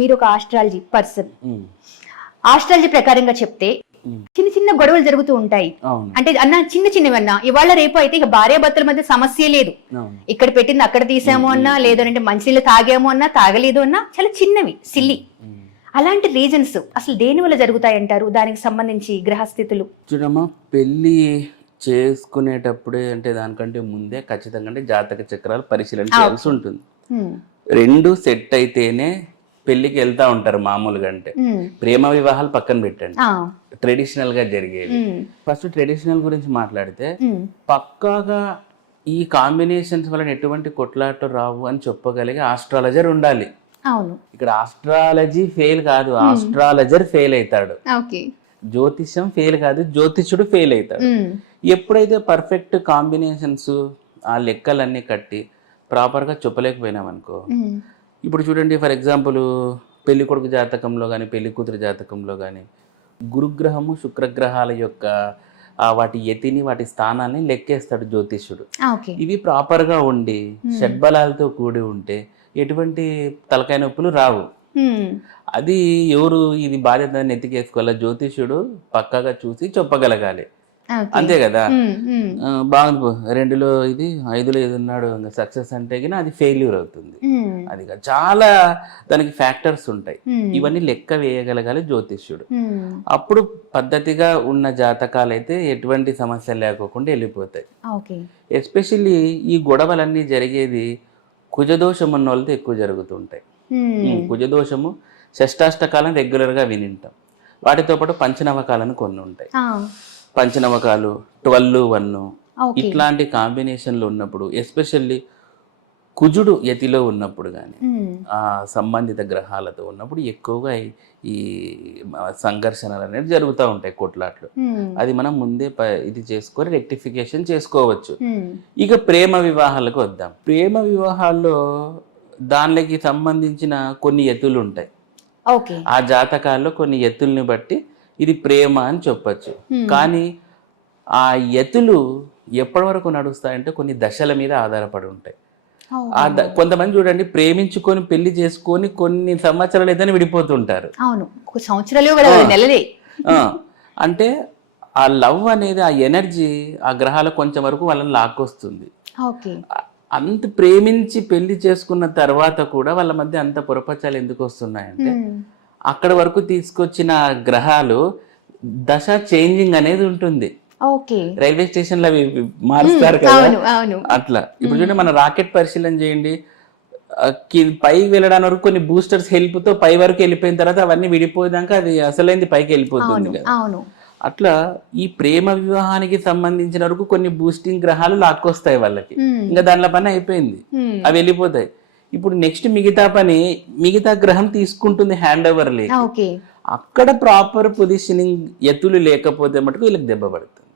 మీరు ఒక astrology person. Astrology ప్రకారంగా చెప్తే చిన్న చిన్న గొడవలు జరుగుతూ ఉంటాయి. అంటే అన్న చిన్న చిన్నవన్నా ఇవాళ రేపు అయితే ఇక భార్యాభర్తల మధ్య సమస్య లేదు. ఇక్కడ పెట్టింది అక్కడ తీసాము అన్నా లేదంటే మంచినీళ్ళు తాగాము అన్నా తాగలేదు అన్నా చాలా చిన్నవి సిల్లి. అలాంటి రీజన్స్ అసలు దేని వల్ల జరుగుతాయంటారు? దానికి సంబంధించి గ్రహస్థితులు. చూడమ్మా పెళ్ళి చేసుకునేటప్పుడే అంటే దానికంటే ముందే ఖచ్చితంగా అంటే జాతక చక్రాలు పరిశీలన చేయాల్సి ఉంటుంది. రెండు సెట్ అయితేనే పెళ్ళికి వెళ్తా ఉంటారు మామూలుగా అంటే. ప్రేమ వివాహాలు పక్కన పెట్టండి. ట్రెడిషనల్గా జరిగేవి. ఫస్ట్ ట్రెడిషనల్ గురించి మాట్లాడితే. పక్కాగా ఈ కాంబినేషన్స్ వలన ఎటువంటి కొట్లాటలు రావు అని చెప్పగలిగే ఆస్ట్రాలజర్ ఉండాలి అవును ఇక్కడ ఆస్ట్రాలజీ ఫెయిల్ కాదు ఆస్ట్రాలజర్ ఫెయిల్ అవుతాడు జ్యోతిష్యం ఫెయిల్ కాదు జ్యోతిష్యుడు ఫెయిల్ అవుతాడు. ఎప్పుడైతే పర్ఫెక్ట్ కాంబినేషన్స్ ఆ లెక్కలన్నీ కట్టి ప్రాపర్గా చెప్పలేకపోయినాం అనుకో. ఇప్పుడు చూడండి ఫర్ ఎగ్జాంపుల్ పెళ్ళి కొడుకు జాతకంలో కానీ పెళ్ళి కూతురు జాతకంలో కానీ గురుగ్రహము శుక్రగ్రహాల యొక్క వాటి యతిని వాటి స్థానాన్ని లెక్కేస్తాడు జ్యోతిష్యుడు ఇవి ప్రాపర్గా ఉండి షడ్బలాలతో కూడి ఉంటే ఎటువంటి తలకాయ నొప్పులు రావు హ్మ్. అది ఎవరు ఇది బాధ్యత నెత్తికేసుకోవాలి జ్యోతిష్యుడు పక్కాగా చూసి చెప్పగలగాలి. అంతే కదా. ఆ, బాగుంది. రెండులో ఇది ఐదులో ఇది ఉన్నాడు సక్సెస్ అంటే గిన అది ఫెయిల్యూర్ అవుతుంది. అది. చాలా దానికి ఫ్యాక్టర్స్ ఉంటాయి. ఇవన్నీ లెక్క వేయగలగాలి జ్యోతిష్యుడు. అప్పుడు పద్ధతిగా ఉన్న జాతకాలు అయితే ఎటువంటి సమస్య లేకోకుండా వెళ్ళిపోతాయి. ఎస్పెషల్లీ ఈ గొడవలన్నీ జరిగేది కుజదోషం ఉన్న వాళ్ళతో ఎక్కువ జరుగుతుంటాయి కుజదోషము షష్టాష్టకాలను రెగ్యులర్గా వినింటాం. వాటితో పాటు పంచనవకాలను కొన్ని ఉంటాయి. పంచనవకాలు ట్వెల్వ్ వన్ ఇట్లాంటి కాంబినేషన్లు ఉన్నప్పుడు ఎస్పెషల్లీ కుజుడు యతిలో ఉన్నప్పుడు కానీ. ఆ సంబంధిత గ్రహాలతో ఉన్నప్పుడు ఎక్కువగా ఈ- సంఘర్షణలు అనేవి జరుగుతూ ఉంటాయి కొట్లాట్లు. అది మనం ముందే ఇది చేసుకొని రెక్టిఫికేషన్ చేసుకోవచ్చు. ఇక ప్రేమ వివాహాలకు వద్దాం ప్రేమ వివాహాల్లో దానికి సంబంధించిన కొన్ని ఎత్తులు ఉంటాయి ఆ జాతకాల్లో కొన్ని ఎత్తుల్ని బట్టి ఇది ప్రేమ అని చెప్పచ్చు. కానీ ఆ ఎత్తులు ఎప్పటి వరకు నడుస్తాయంటే కొన్ని దశల మీద ఆధారపడి ఉంటాయి కొంతమంది చూడండి ప్రేమించుకొని పెళ్ళి చేసుకొని కొన్ని సంవత్సరాలు ఏదైనా విడిపోతుంటారు. అవును. సంవత్సరాలు నెలలే. అంటే ఆ లవ్ అనేది ఆ ఎనర్జీ ఆ గ్రహాల కొంచెం వరకు వాళ్ళని లాక్కొస్తుంది. అంత ప్రేమించి పెళ్ళి చేసుకున్న తర్వాత కూడా వాళ్ళ మధ్య అంత పొరపచ్చాలు ఎందుకు వస్తున్నాయంటే. అక్కడ వరకు తీసుకొచ్చిన గ్రహాలు దశ చేంజింగ్ అనేది ఉంటుంది. రైల్వే స్టేషన్లో అవి మారుస్తారు కదా? అట్లా. ఇప్పుడు చూడండి మన రాకెట్ పరిశీలన చేయండి. పైకి వెళ్ళడానికి వరకు కొన్ని బూస్టర్స్ హెల్ప్తో పై వరకు వెళ్ళిపోయిన తర్వాత అవన్నీ విడిపోయాక అది అసలైంది పైకి వెళ్ళిపోతుంది కదా? అట్లా ఈ ప్రేమ వివాహానికి సంబంధించిన వరకు కొన్ని బూస్టింగ్ గ్రహాలు లాక్కొస్తాయి వాళ్ళకి. ఇంకా దానిలో పని అయిపోయింది. అవి వెళ్ళిపోతాయి. ఇప్పుడు నెక్స్ట్ మిగతా పని మిగతా గ్రహం తీసుకుంటుంది హ్యాండ్ ఓవర్ లేక అక్కడ ప్రాపర్ పొజిషనింగ్ ఎత్తులు లేకపోతే మటుకు వీళ్ళకి దెబ్బ పడుతుంది.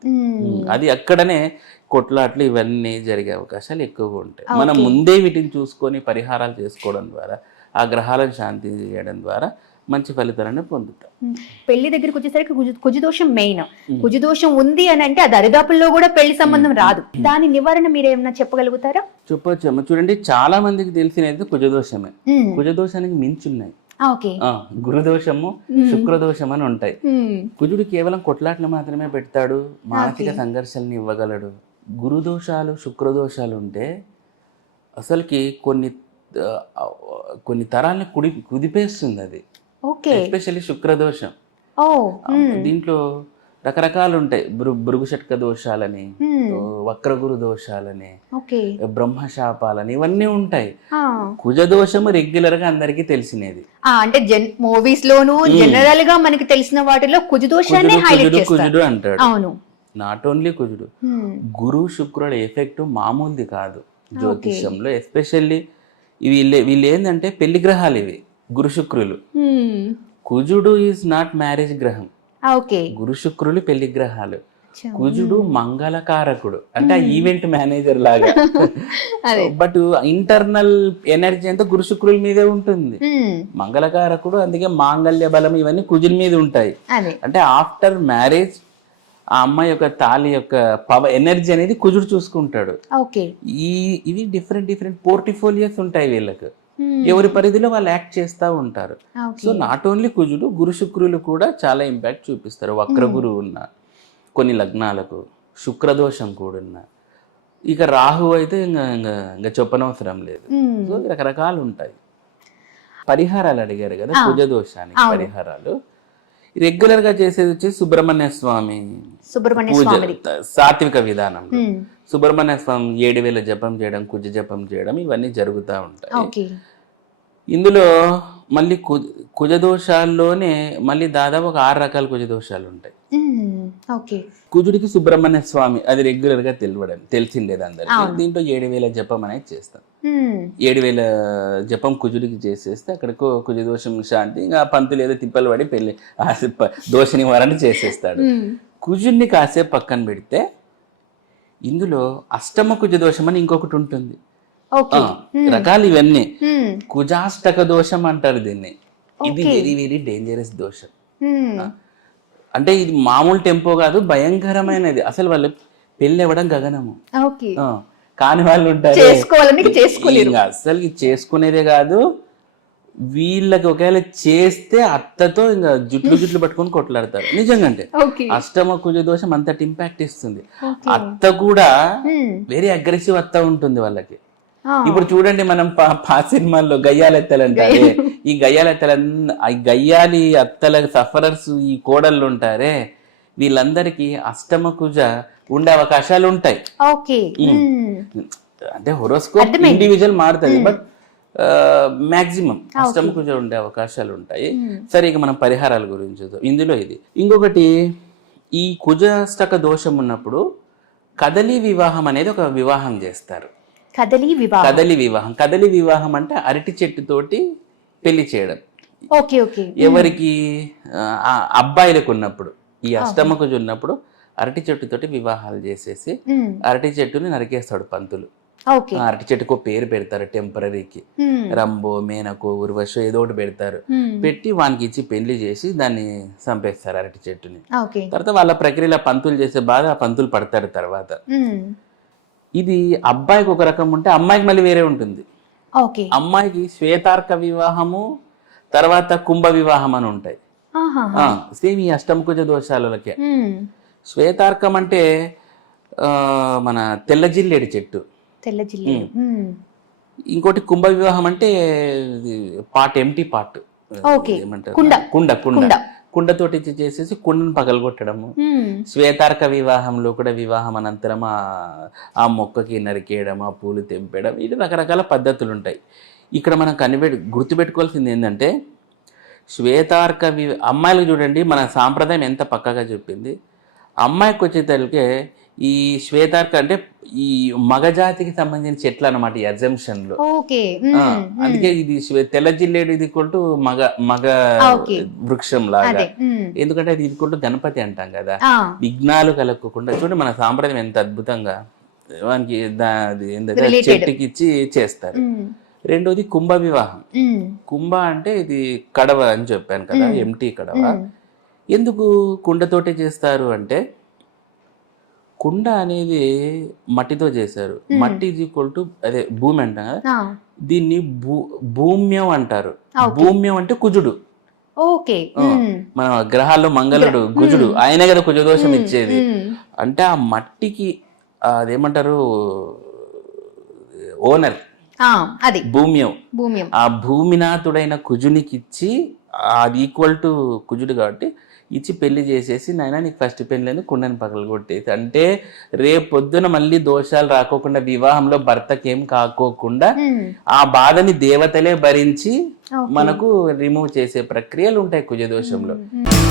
అది అక్కడనే కొట్లాట్లు ఇవన్నీ జరిగే అవకాశాలు ఎక్కువగా ఉంటాయి. మనం ముందే వీటిని చూసుకొని పరిహారాలు చేసుకోవడం ద్వారా ఆ గ్రహాలను శాంతి చేయడం ద్వారా మంచి ఫలితాలను పొందుతాం. పెళ్ళి దగ్గరికి వచ్చేసరికి కుజు కుజుదోషం మెయిన్. కుజుదోషం ఉంది అని అంటే ఆ దరిదాపుల్లో కూడా పెళ్ళి సంబంధం రాదు. దాని నివారణ మీరు ఏమన్నా చెప్పగలుగుతారా? చెప్పొచ్చు చూడండి చాలా మందికి తెలిసినది కుజదోషమే. కుజదోషానికి ఓకే ఆ, గురుదోషము శుక్రదోషం అని ఉంటాయి. కుజుడు కేవలం కొట్లాట్లు మాత్రమే పెడతాడు మానసిక సంఘర్షణని ఇవ్వగలడు. గురుదోషాలు శుక్రదోషాలు ఉంటే అసలుకి కొన్ని కొన్ని తరాల్ని కుడి కుదిపేస్తుంది అది. ఓకే. ఎస్పెషల్లీ శుక్రదోషం. దీంట్లో రకరకాలు ఉంటాయి భృ భృగుషట్క దోషాలని. వక్రగురు దోషాలని బ్రహ్మశాపాలని ఇవన్నీ ఉంటాయి. ఆ. కుజదోషము రెగ్యులర్గా అందరికీ తెలిసినది. అంటే జన్ మూవీస్ లోను జనరల్గా మనకి తెలిసిన వాటిలో కుజుదోషాన్ని కుజుడు హైలైట్ కుజుడు అంటాడు. అవును. నాట్ ఓన్లీ కుజుడు. గురు శుక్రుల ఎఫెక్ట్ మామూలుది కాదు జ్యోతిషంలో ఎస్పెషల్లీ వీళ్ళు వీళ్ళు ఏంటంటే పెళ్ళి గ్రహాలు ఇవి గురు శుక్రులు. కుజుడు ఈజ్ నాట్ మ్యారేజ్ గ్రహం. ఓకే. గురు శుక్రులు పెళ్ళి గ్రహాలు. కుజుడు మంగళకారకుడు. అంటే ఆ ఈవెంట్ మేనేజర్ లాగా. బట్ ఇంటర్నల్ ఎనర్జీ అంతా గురు శుక్రుల మీదే ఉంటుంది. మంగళకారకుడు అందుకే మాంగళ్య బలం ఇవన్నీ కుజుల మీద ఉంటాయి. అంటే ఆఫ్టర్ మ్యారేజ్ ఆ అమ్మాయి యొక్క తాళి యొక్క పవర్ ఎనర్జీ అనేది కుజుడు చూసుకుంటాడు. ఓకే. ఈ ఇవి డిఫరెంట్ డిఫరెంట్ పోర్టిఫోలియోస్ ఉంటాయి వీళ్ళకు. ఎవరి పరిధిలో వాళ్ళు యాక్ట్ చేస్తూ ఉంటారు. సో నాట్ ఓన్లీ కుజుడు గురు శుక్రులు కూడా చాలా ఇంపాక్ట్ చూపిస్తారు. వక్ర గురువు ఉన్న కొన్ని లగ్నాలకు శుక్రదోషం కూడా ఉన్న ఇక రాహు అయితే ఇంకా ఇంకా ఇంకా చెప్పనవసరం లేదు. Hmm. సో రకరకాలు ఉంటాయి. పరిహారాలు అడిగారు కదా. కుజ దోషానికి. పరిహారాలు. రెగ్యులర్గా చేసేది వచ్చి సుబ్రహ్మణ్య స్వామి సుబ్రహ్మణ్య సాత్విక Hmm. సుబ్రహ్మణ్య స్వామి ఏడు వేల జపం చేయడం కుజ జపం చేయడం ఇవన్నీ జరుగుతూ ఉంటాయి. ఇందులో మళ్ళీ కుజదోషాల్లోనే మళ్ళీ దాదాపు ఒక ఆరు రకాల కుజదోషాలు ఉంటాయి కుజుడికి సుబ్రహ్మణ్య స్వామి అది రెగ్యులర్గా తెలియడం తెలిసిండేది అందరికి. దీంట్లో ఏడు వేల జపం అనేది చేస్తాం. ఏడు వేల జపం కుజుడికి చేసేస్తే అక్కడికి కుజదోషం శాంతి ఇంకా పంతులు ఏదో తిప్పలు పడి పెళ్ళి దోష నివారణ చేసేస్తాడు. కుజుడిని కాసేపు పక్కన పెడితే ఇందులో అష్టమ కుజ దోషం అని ఇంకొకటి ఉంటుంది. రకాలు ఇవన్నీ. కుజాష్టక దోషం అంటారు దీన్ని. ఇది. వెరీ వెరీ డేంజరస్ దోషం. అంటే ఇది మామూలు టెంపో కాదు భయంకరమైనది. అసలు వాళ్ళు పెళ్ళి అవ్వడం గగనము. కాని వాళ్ళు ఉంటారు. అసలు చేసుకునేదే కాదు. వీళ్ళకి ఒకవేళ చేస్తే అత్తతో ఇంకా జుట్లు జుట్లు పట్టుకొని కొట్లాడతారు. నిజంగా అంటే అష్టమ కుజ దోషం అంతటి ఇంపాక్ట్ ఇస్తుంది. అత్త కూడా. వెరీ అగ్రెసివ్ అత్త ఉంటుంది వాళ్ళకి. ఇప్పుడు చూడండి మనం పా- సినిమాల్లో గయ్యాలెత్తలు అంటారే ఈ గయ్యాలెత్తల ఈ గయ్యాలి అత్తల సఫరర్స్ ఈ కోడళ్ళు ఉంటారే. వీళ్ళందరికీ అష్టమ కుజ ఉండే అవకాశాలు ఉంటాయి ఓకే. అంటే హొరోస్కోప్. ఇండివిజువల్ మారుతుంది బట్ మాక్సిమం అష్టమ కుజ ఉండే అవకాశాలు ఉంటాయి సరే ఇక మనం పరిహారాల గురించి. ఇందులో ఇది. ఇంకొకటి ఈ కుజాష్టక దోషం ఉన్నప్పుడు కదలి వివాహం అనేది ఒక వివాహం చేస్తారు. కదలి వివాహం. కదలి వివాహం. కదలి వివాహం అంటే అరటి చెట్టుతోటి పెళ్ళి చేయడం. Okay okay. ఎవరికి? అబ్బాయిలకు ఉన్నప్పుడు. ఈ అష్టమకుజు ఉన్నప్పుడు అరటి చెట్టుతోటి వివాహాలు చేసేసి. అరటి చెట్టుని నరికేస్తాడు పంతులు. అరటి చెట్టుకు పేరు పెడతారు టెంపరీకి. రంబో మేనకో ఉర్వశో ఏదో ఒకటి పెడతారు. పెట్టి వానికి ఇచ్చి పెళ్ళి చేసి దాన్ని చంపేస్తారు అరటి చెట్టుని. తర్వాత వాళ్ళ ప్రక్రియలో పంతులు చేసే బాధ ఆ పంతులు పడతారు తర్వాత. ఇది అబ్బాయికి ఒక రకం ఉంటే అమ్మాయికి మళ్ళీ వేరే ఉంటుంది. ఓకే. అమ్మాయికి శ్వేతార్క వివాహము తర్వాత కుంభ వివాహం అని ఉంటాయి. సేమ్ ఈ అష్టమకుజ దోషాలకే. శ్వేతార్కం అంటే మన తెల్ల జిల్లేడు చెట్టు. తెల్ల. ఇంకోటి కుంభ వివాహం అంటే పాట్ ఎంటీ పాట్. ఏమంటారు. కుండ కుండ. కుండ. కుండతోటి చేసేసి కుండను పగలగొట్టడము. శ్వేతార్క వివాహంలో కూడా వివాహం అనంతరం ఆ మొక్కకి నరికేయడం ఆ పూలు తెంపేయడం ఇది రకరకాల పద్ధతులు ఉంటాయి ఇక్కడ మనం కనిపెట్టి గుర్తుపెట్టుకోవాల్సింది ఏంటంటే శ్వేతార్క వి అమ్మాయిలకు చూడండి మన సాంప్రదాయం ఎంత పక్కగా చెప్పింది. అమ్మాయికి వచ్చేసరికి ఈ శ్వేతార్క అంటే ఈ మగజాతికి సంబంధించిన చెట్లు అనమాట ఈ అజంప్షన్లో ఓకే ఆ, అందుకే ఇది తెల్ల జిల్లేడు ఇది కొట్టు మగ మగ. వృక్షం లాగా. ఎందుకంటే అది ఇది కొట్టు గణపతి అంటాం కదా. విఘ్నాలు కలగకుండా చూడండి మన సాంప్రదాయం ఎంత అద్భుతంగా వానికి. చెట్టుకి ఇచ్చి చేస్తారు. రెండోది కుంభ వివాహం. కుంభ అంటే ఇది కడవ అని చెప్పాను కదా ఎంటీ కడవ. ఎందుకు కుండతోటే చేస్తారు అంటే కుండ అనేది మట్టితో చేశారు. మట్టి ఈజ్ ఈక్వల్ టు అదే భూమి అంటాం కదా. దీన్ని భూ భూమ్యం అంటారు. భూమ్యం అంటే కుజుడు. ఓకే. మన గ్రహాల్లో మంగళుడు కుజుడు ఆయనే కదా కుజదోషం ఇచ్చేది. అంటే ఆ మట్టికి అదేమంటారు? ఓనర్. అది. భూమ్యం. భూమ్యం. ఆ భూమినాథుడైన కుజునికి ఇచ్చి అది ఈక్వల్ టు కుజుడు కాబట్టి ఇచ్చి పెళ్ళి చేసేసి నాయన నీకు ఫస్ట్ పెళ్ళి లేదు కుండని పగలు కొట్టేసి అంటే రేపు పొద్దున మళ్ళీ దోషాలు రాకోకుండా వివాహంలో భర్తకి ఏం కాకోకుండా. ఆ బాధని దేవతలే భరించి. మనకు రిమూవ్ చేసే ప్రక్రియలు ఉంటాయి కుజదోషంలో Hmm.